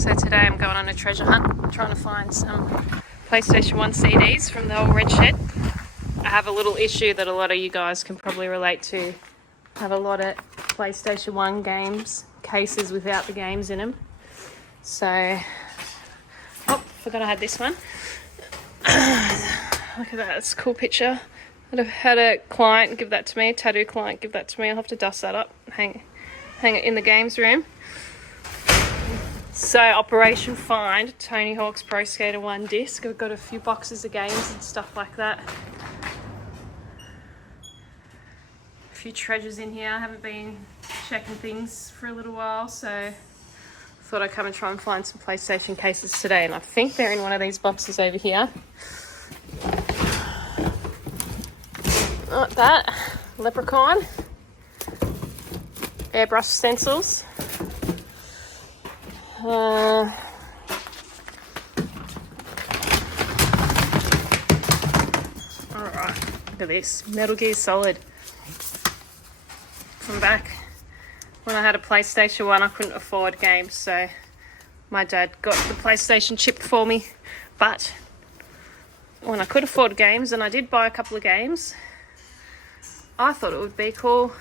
So today I'm going on a treasure hunt, trying to find some PlayStation 1 CDs from the old red shed. I have a little issue that a lot of you guys can probably relate to. I have a lot of PlayStation 1 games, cases without the games in them. So, oh, forgot I had this one. Look at that, it's a cool picture. I'd have had a client give that to me, a tattoo client give that to me. I'll have to dust that up and hang it in the games room. So, Operation Find, Tony Hawk's Pro Skater 1 disc. I've got a few boxes of games and stuff like that. A few treasures in here. I haven't been checking things for a little while, so I thought I'd come and try and find some PlayStation cases today, and I think they're in one of these boxes over here. Like that. Leprechaun. Airbrush stencils. Alright, look at this. Metal Gear Solid. From back when I had a PlayStation 1, I couldn't afford games, so my dad got the PlayStation chipped for me. But when I could afford games, and I did buy a couple of games, I thought it would be cool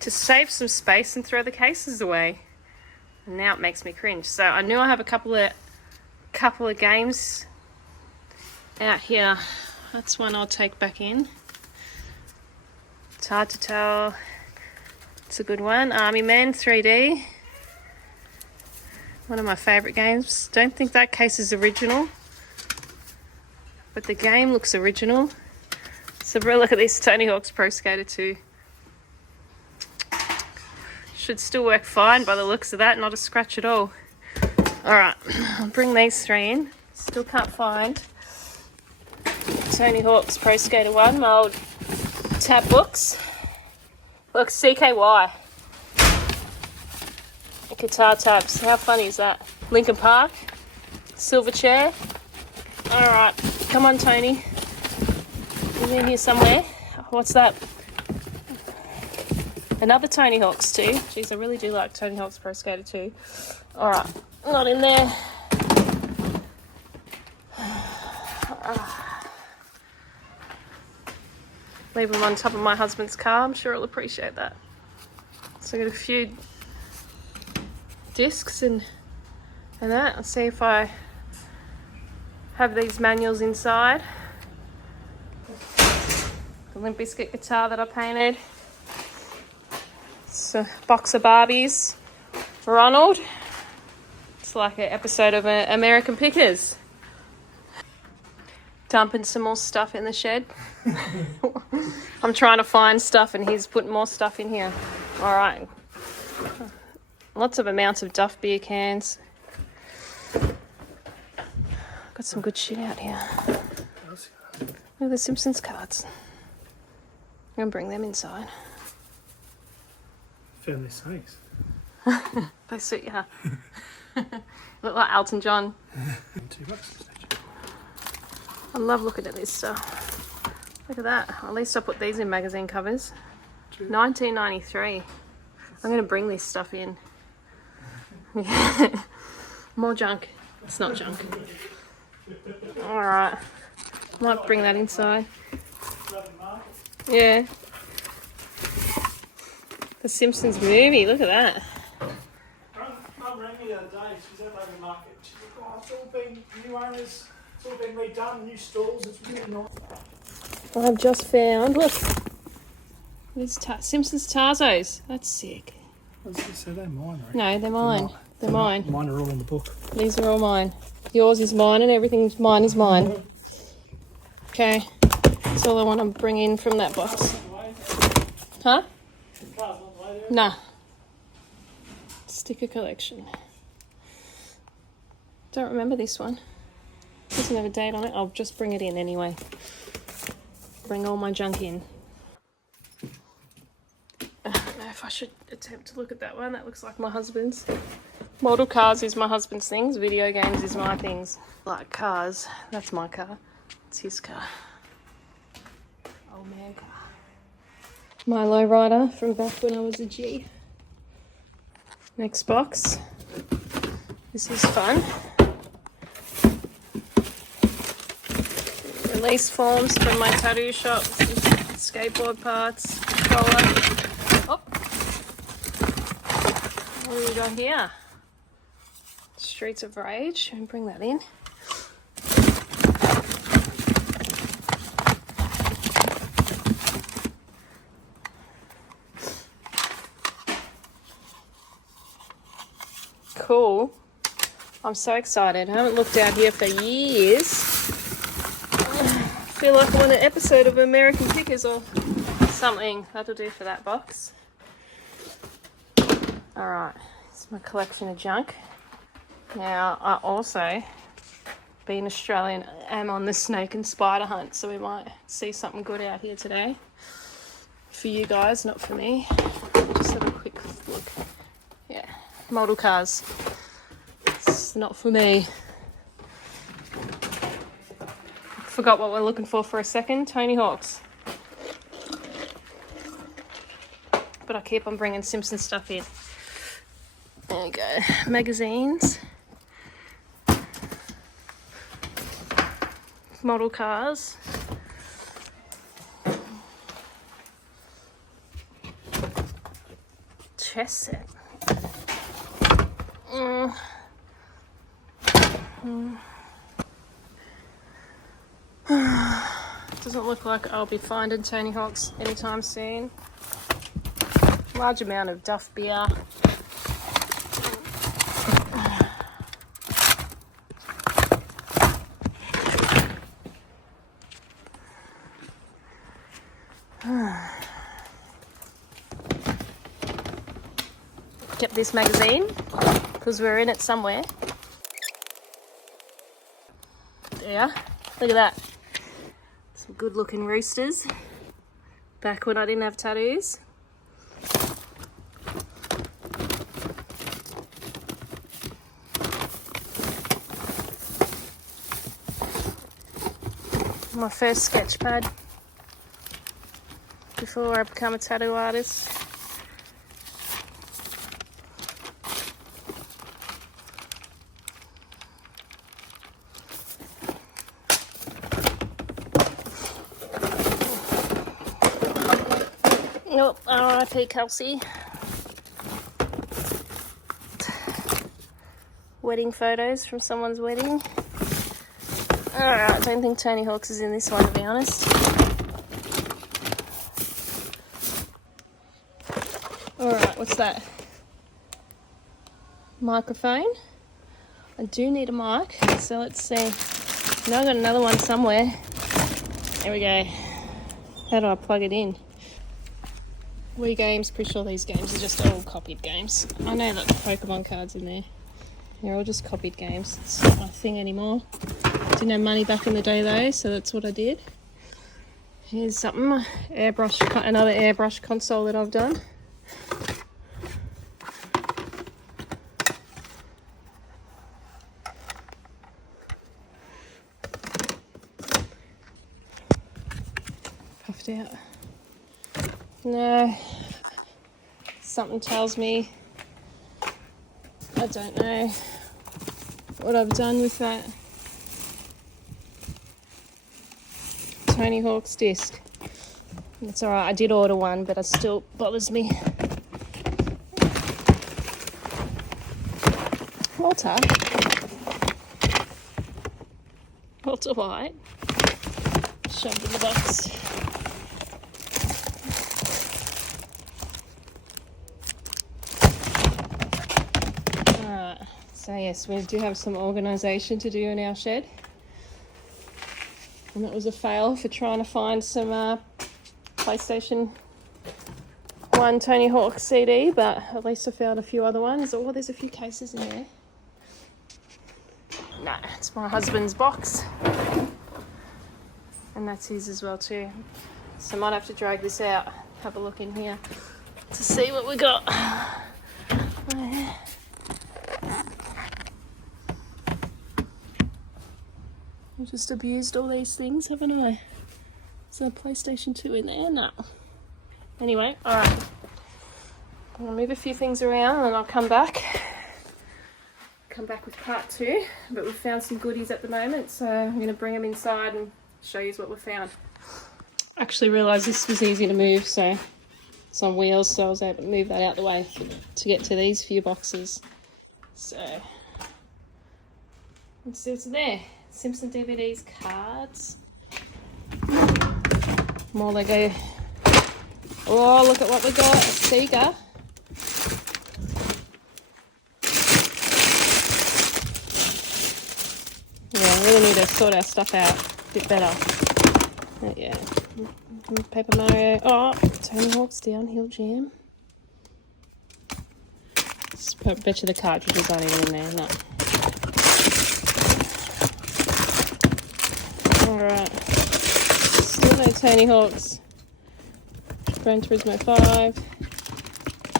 to save some space and throw the cases away. And now it makes me cringe. So I knew I have a couple of games out here. That's one I'll take back in. It's hard to tell. It's a good one. Army Men 3D. One of my favourite games. Don't think that case is original, but the game looks original. So have a look at this, Tony Hawk's Pro Skater 2. Should still work fine by the looks of that, not a scratch at all. Alright, I'll bring these three in. Still can't find Tony Hawk's Pro Skater 1, my old tab books. Look, CKY. Guitar tabs, how funny is that? Linkin Park, Silverchair. Alright, come on Tony. He's in here somewhere. What's that? Another Tony Hawk's too. Jeez, I really do like Tony Hawk's Pro Skater 2. Alright, not in there. Leave them on top of my husband's car. I'm sure he'll appreciate that. So I got a few discs and that. I'll see if I have these manuals inside. The Limp Bizkit guitar that I painted. It's a box of Barbies. Ronald. It's like an episode of American Pickers. Dumping some more stuff in the shed. I'm trying to find stuff and he's putting more stuff in here. Alright. Lots of amounts of Duff beer cans. Got some good shit out here. Look at the Simpsons cards. I'm going to bring them inside. Fairly nice. They suit you. Look like Elton John. $2. I love looking at this stuff. Look at that. At least I put these in magazine covers. 1993. I'm going to bring this stuff in. More junk. It's not junk. Alright. Might bring that inside. Yeah. The Simpsons movie. Look at that. Mum rang me the other day. She's at Logan Market. She's like, oh, it's all been new owners. It's all been redone, new stalls. It's really nice. I've just found, look, these Simpsons Tarzos. That's sick. So they're mine, right? No, they're mine. They're mine. Mine are all in the book. These are all mine. Yours is mine and everything's mine is mine. Okay. That's all I want to bring in from that box. Huh? Nah. Sticker collection. Don't remember this one. Doesn't have a date on it. I'll just bring it in anyway. Bring all my junk in. I don't know if I should attempt to look at that one. That looks like my husband's. Model cars is my husband's things. Video games is my things. Like cars. That's my car. It's his car. Old man car. My lowrider from back when I was a G. Next box. This is fun. Release forms from my tattoo shop, skateboard parts, controller. Oh. What do we got here? Streets of Rage, and bring that in. Cool. I'm so excited. I haven't looked out here for years. I feel like I want an episode of American Pickers or something. That'll do for that box. Alright, it's my collection of junk. Now, I also, being Australian, am on the snake and spider hunt, so we might see something good out here today. For you guys, not for me. Just have a quick look. Yeah, model cars. It's not for me. Forgot what we're looking for a second. Tony Hawk's. But I keep on bringing Simpsons stuff in. There you go. Magazines. Model cars. Chess set. Doesn't look like I'll be finding Tony Hawk's anytime soon. Large amount of Duff beer. Get this magazine because we're in it somewhere. There, look at that. Some good looking roosters. Back when I didn't have tattoos. My first sketch pad before I become a tattoo artist. Nope, R.I.P. Kelsey. Wedding photos from someone's wedding. Alright, I don't think Tony Hawk's is in this one, to be honest. Alright, what's that? Microphone. I do need a mic, so let's see. Now I've got another one somewhere. There we go. How do I plug it in? Wii games, pretty sure these games are just all copied games. I know that the Pokemon cards in there. They're all just copied games. It's not my thing anymore. Didn't have money back in the day though, so that's what I did. Here's something, another airbrush console that I've done. Puffed out. No, something tells me I don't know what I've done with that Tony Hawk's disc. It's alright, I did order one, but it still bothers me. Walter White, shoved in the box. So yes, we do have some organisation to do in our shed. And that was a fail for trying to find some PlayStation 1 Tony Hawk CD, but at least I found a few other ones. Oh, there's a few cases in there. No, it's my husband's box. And that's his as well too. So I might have to drag this out, have a look in here to see what we got. I've just abused all these things, haven't I? Is there a PlayStation 2 in there? No. Anyway, alright. I'm going to move a few things around and then I'll come back. come back with part 2, but we've found some goodies at the moment, so I'm going to bring them inside and show you what we found. I actually realised this was easy to move, so it's on wheels, so I was able to move that out the way to get to these few boxes. So let's see what's there. Simpson DVDs, cards, more Lego. Oh, look at what we got, a Sega. Yeah, we really need to sort our stuff out a bit better. Yeah, Paper Mario. Oh, Tony Hawk's Downhill Jam. I bet you the cartridges aren't even in there. No. Alright. Still no Tony Hawk's. Gran Turismo 5.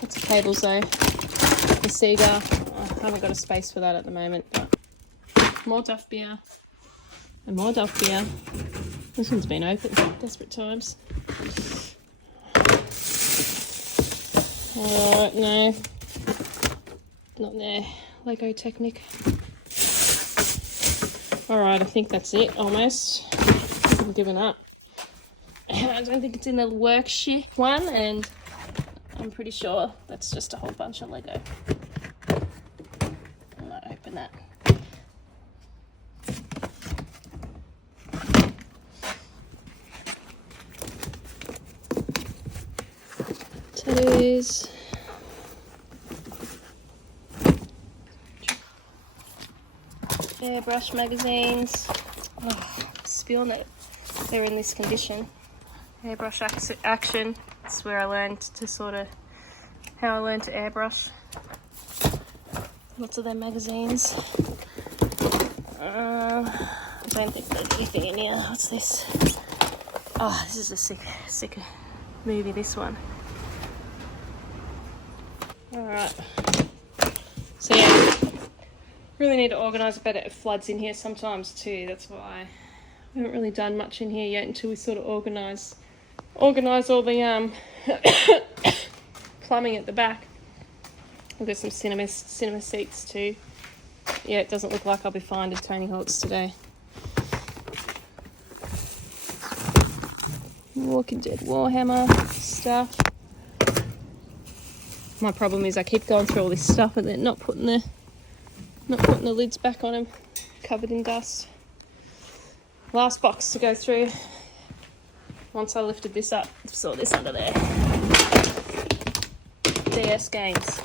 Lots of cables though. The Sega. I haven't got a space for that at the moment, but more Duff beer. And more Duff beer. This one's been open. Desperate times. Alright, no. Not there. Lego Technic. Alright, I think that's it, almost. I've given up. I don't think it's in the worksheet one, and I'm pretty sure that's just a whole bunch of Lego. I might open that. Tattoos. Airbrush magazines. Oh, spilling it. They're in this condition. Airbrush action. That's where I learned to how I learned to airbrush. Lots of their magazines. I don't think there's anything in here. What's this? Oh, this is a sick movie, this one. Alright. So yeah. Really need to organise better. It floods in here sometimes too, that's why we haven't really done much in here yet until we sort of organise all the plumbing at the back. We've got some cinema seats too. Yeah, it doesn't look like I'll be finding Tony Hawk's today. Walking Dead Warhammer stuff. My problem is I keep going through all this stuff and then not putting the lids back on them, covered in dust. Last box to go through. Once I lifted this up, saw this under there. DS games.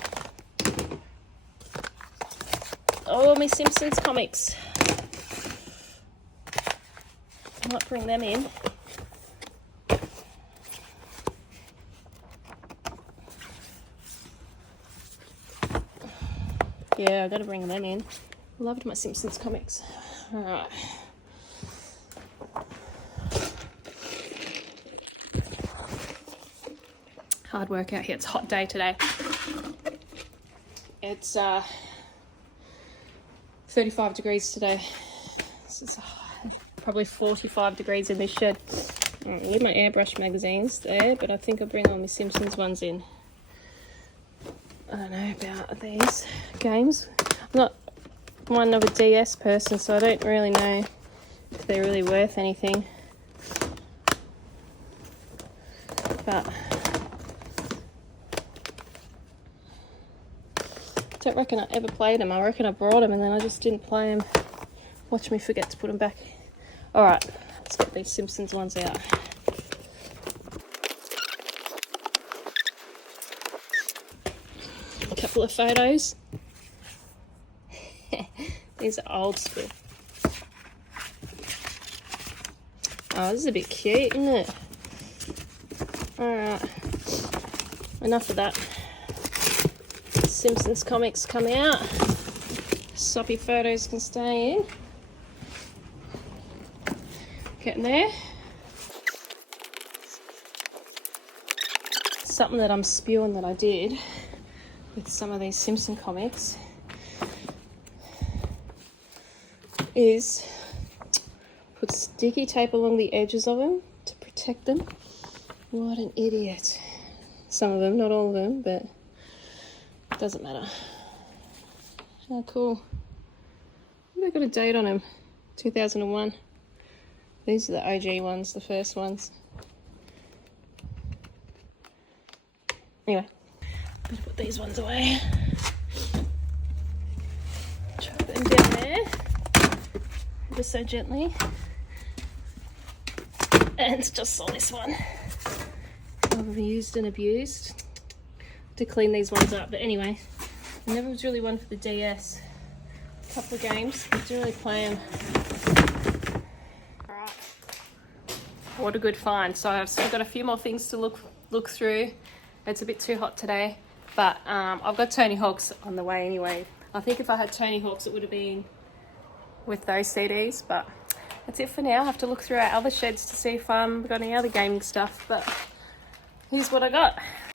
Oh, my Simpsons comics. I might bring them in. Yeah, I've got to bring them in. Loved my Simpsons comics. Alright. Hard work out here. It's a hot day today. It's 35 degrees today. This is probably 45 degrees in this shed. I leave my airbrush magazines there, but I think I'll bring all my Simpsons ones in. I don't know about these games. I'm not one of a DS person, so I don't really know if they're really worth anything. But I don't reckon I ever played them. I reckon I brought them and then I just didn't play them. Watch me forget to put them back. Alright, let's get these Simpsons ones out. A couple of photos. These are old school. Oh, this is a bit cute, isn't it? Alright, enough of that. Simpsons comics come out. Soppy photos can stay in. Getting there. Something that I'm spewing that I did with some of these Simpson comics is put sticky tape along the edges of them to protect them. What an idiot. Some of them, not all of them, but it doesn't matter. How cool. they got a date on them. 2001. These are the OG ones, the first ones. Anyway, better put these ones away. Chuck them down there. Just so gently. And just saw this one. I've used and abused to clean these ones up. But anyway, I never was really one for the DS. A couple of games, I didn't really play them. Alright. What a good find. So I've still got a few more things to look through. It's a bit too hot today, but I've got Tony Hawk's on the way anyway. I think if I had Tony Hawk's it would have been with those CDs, but that's it for now. I have to look through our other sheds to see if we've got any other gaming stuff, but here's what I got.